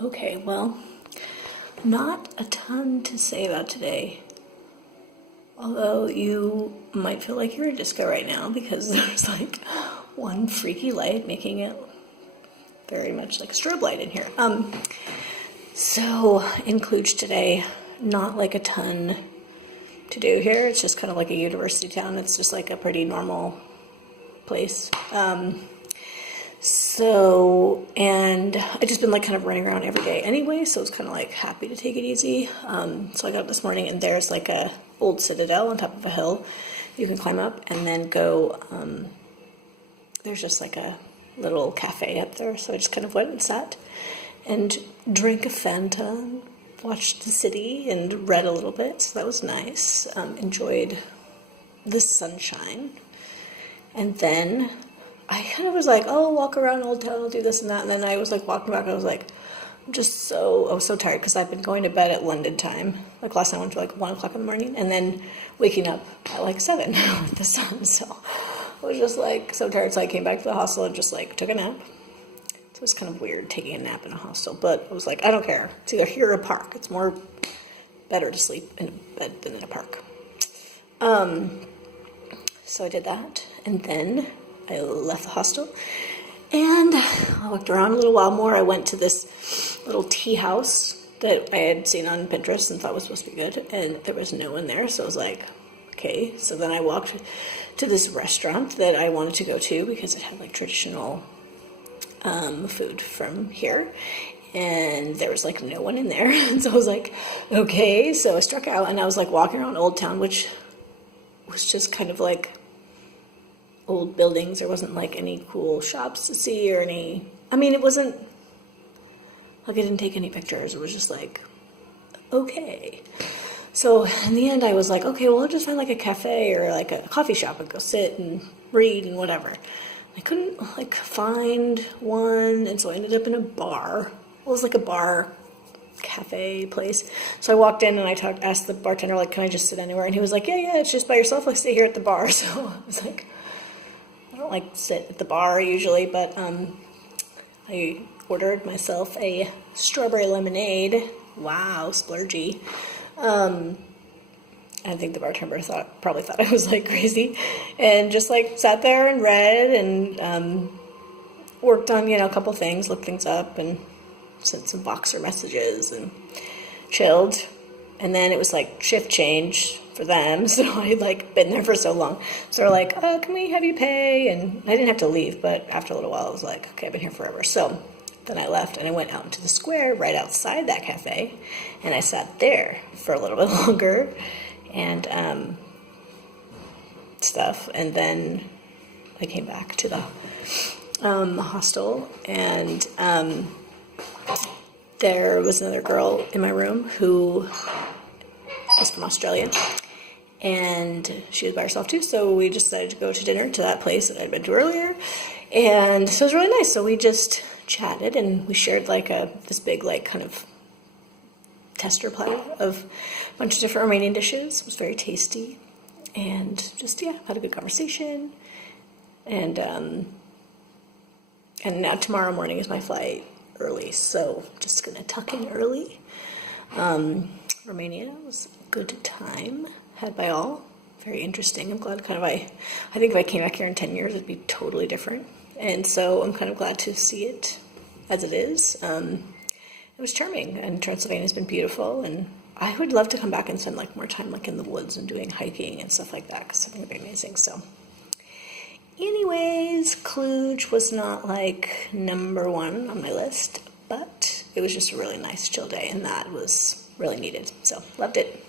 Okay, well, not a ton to say about today. Although you might feel like you're in disco right now because there's like one freaky light making it very much like a strobe light in here. So in Cluj today, not like a ton to do here. It's just kind of like a university town. It's just like a pretty normal place. And I just been like kind of running around every day anyway, so it's kind of like happy to take it easy. So I got up this morning and there's like a old citadel on top of a hill you can climb up and then go, there's just like a little cafe up there. So I just kind of went and sat and drank a Fanta, watched the city and read a little bit. So that was nice. Enjoyed the sunshine. And then I kind of was like, oh, walk around Old Town, I'll do this and that. And then I was like walking back, I was like, I was so tired because I've been going to bed at London time. Like last night I went to like 1 o'clock in the morning and then waking up at like 7 with the sun. So I was just like so tired. So I came back to the hostel and just like took a nap. So it was kind of weird taking a nap in a hostel, but I was like, I don't care. It's either here or a park. It's better to sleep in a bed than in a park. So I did that and then I left the hostel and I walked around a little while more. I went to this little tea house that I had seen on Pinterest and thought was supposed to be good, and there was no one there, so I was like, okay. So then I walked to this restaurant that I wanted to go to because it had like traditional food from here, and there was like no one in there. And so I was like, okay. So I struck out and I was like walking around Old Town, which was just kind of like old buildings. There wasn't like any cool shops to see or it wasn't like I didn't take any pictures. It was just like, okay. So in the end I was like, okay, well I'll just find like a cafe or like a coffee shop and go sit and read and whatever. I couldn't like find one, and so I ended up in a bar. It was like a bar cafe place. So I walked in and I asked the bartender, like, can I just sit anywhere? And he was like, yeah, it's just by yourself. Like, stay here at the bar. So I was like, I don't like sit at the bar usually, but I ordered myself a strawberry lemonade. Wow, splurgy. I think the bartender probably thought I was like crazy, and just like sat there and read and worked on a couple things, looked things up, and sent some Boxer messages and chilled. And then it was like shift change for them, so I had like been there for so long. So they're like, oh, can we have you pay? And I didn't have to leave, but after a little while I was like, okay, I've been here forever. So then I left and I went out into the square right outside that cafe, and I sat there for a little bit longer and stuff. And then I came back to the hostel, and there was another girl in my room who was from Australia, and she was by herself too, so we just decided to go to dinner to that place that I'd been to earlier, and so it was really nice. So we just chatted and we shared like this big like kind of tester platter of a bunch of different Romanian dishes. It was very tasty, and just had a good conversation. And now tomorrow morning is my flight early, so just gonna tuck in early. Romania was a good time had by all. Very interesting. I'm glad I think if I came back here in 10 years it'd be totally different, and so I'm kind of glad to see it as it is. It was charming, and Transylvania's been beautiful, and I would love to come back and spend like more time like in the woods and doing hiking and stuff like that, because I think it'd be amazing. So anyways, Cluj was not like number one on my list, but it was just a really nice chill day, and that was really needed. So loved it.